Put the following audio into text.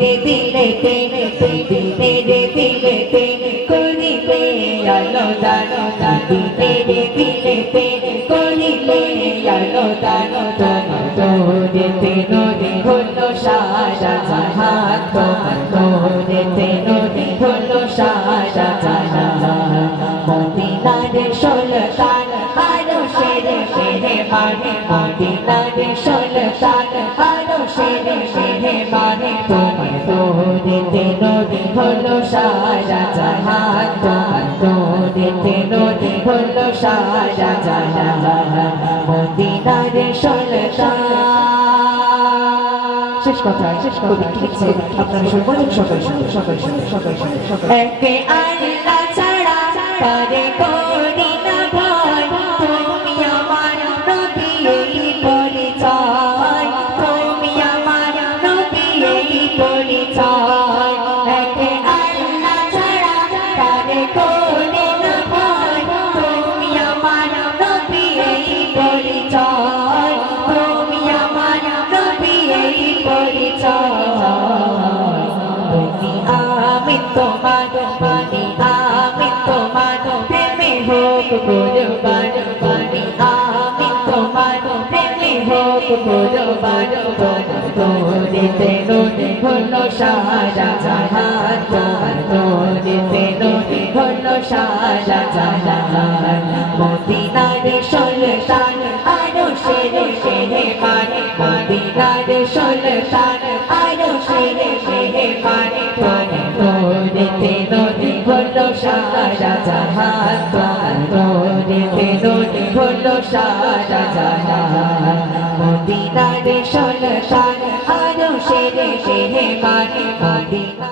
দিলে দিলেতে দিলে দিলেতে করিলে আলো দানো দিলে দিলেতে করিলে আলো দানো তোরেতে নদী হলো সারা জাহান তোরেতে নদী হলো সারা জাহান মদিনার সুলতান আরো শেরে শেরে মানে মদিনার সুলতান আরো শেরে শেরে মানে তোমার তোরেতে নদী হলো সারা জাহান তোরেতে নদী হলো সারা জাহান মদিনার সুলতান। শেষ কথা শেষ কথা আপনারা শুনবেন সকাল একে আল্লাহ ছাড়া পারে করি না ভয় তুমি আমার নবী এই পরিচয় তুমি আমার নবী এই পরিচয় একে আল্লাহ ছাড়া পারে করি না ভয় তুমি আমার নবী এই পরিচয় তুমি আমার নবী এই পরিচয় আমি তোমার বাণী আমি তোমার প্রেমে হোক কুরবান বাণী আমি তোমার প্রেমে হোক কুরবান তোরেতে নদী হলো সারা জাহান তোরেতে নদী হলো সারা জাহান মদিনার সুলতান আরো শেরে শেরে মানে মদিনার সুলতান আরো শেরে শেরে মানে তোরেতে নদী হলো সারা জাহান তোরেতে নদী হলো সারা জাহান মদিনার সুলতান আরো শেরে শেরে মানে মদিনা।